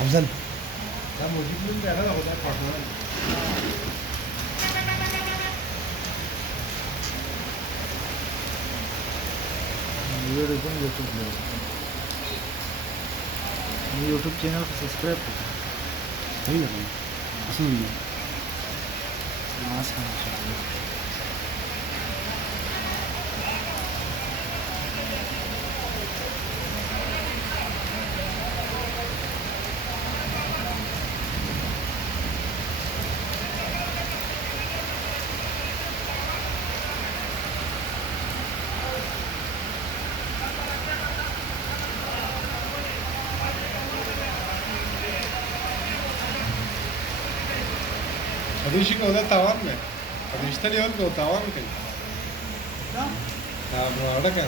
Afzal YouTube channel subscribe करतो. होईल ना असं होईल. Adişi kadar tavan mı? Adişten yol ko tavan mı? Ha, bu arada kan.